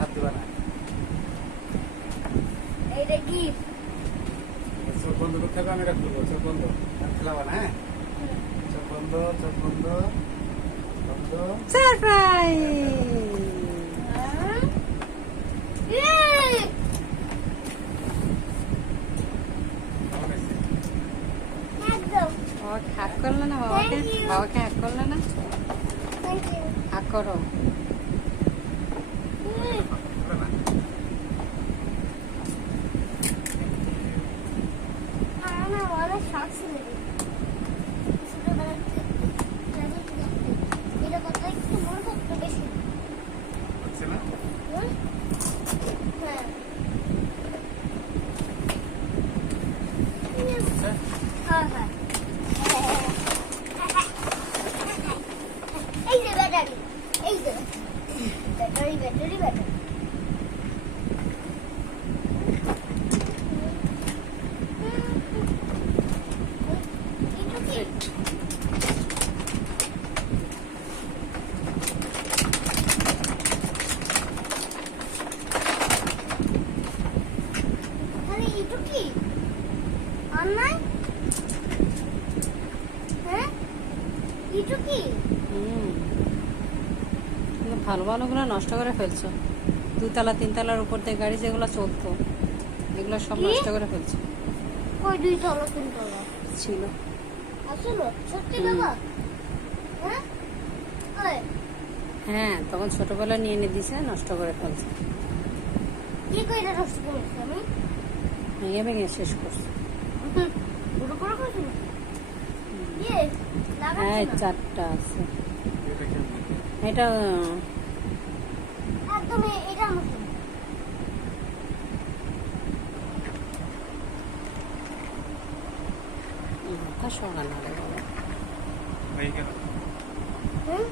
হাত দিবা না। এইটা কি? চোখ বন্ধ করতে হবে, আমি এটা খুলবো। চোখ বন্ধ, খেলাবা না। হ্যাঁ, চোখ বন্ধ, চোখ বন্ধ, বন্ধ। সারপ্রাইজ! বাবাকে হাক করলে না? বাবাকে হাক করলে না? হাক করো। অনেক শখ ছিল এটা কথা একটু মনে করতে বেশি। হচ্ছে না? হ্যাঁ হ্যাঁ হ্যাঁ। এই যে ব্যাটারি, এই যে ব্যাটারি ব্যাটারি ব্যাটারি। ভালো ভালোগুলো নষ্ট করে ফেলছো। 2 তলা 3 তলার উপর দিয়ে গাড়ি যেগুলো চলতো এগুলো সব নষ্ট করে ফেলছো। ওই 2 তলা 3 তলা ছিল। আসলে সত্যি বাবা? হ্যাঁ ওই হ্যাঁ, তখন ছোটবেলায় নিয়ে এনে দিছে, নষ্ট করে ফেলছে। কি কইরা নষ্ট করেছি আমি? ভেঙে ভেঙে শেষ করছে। পুরো করে কইছি না। ইয়ে হ্যাঁ, লাগাচ্ছি না। 4টা আছে। এটা কেমন? এটা একদম এটার মতো। মাথা সরানো রে বাবা। এই কেন? হুম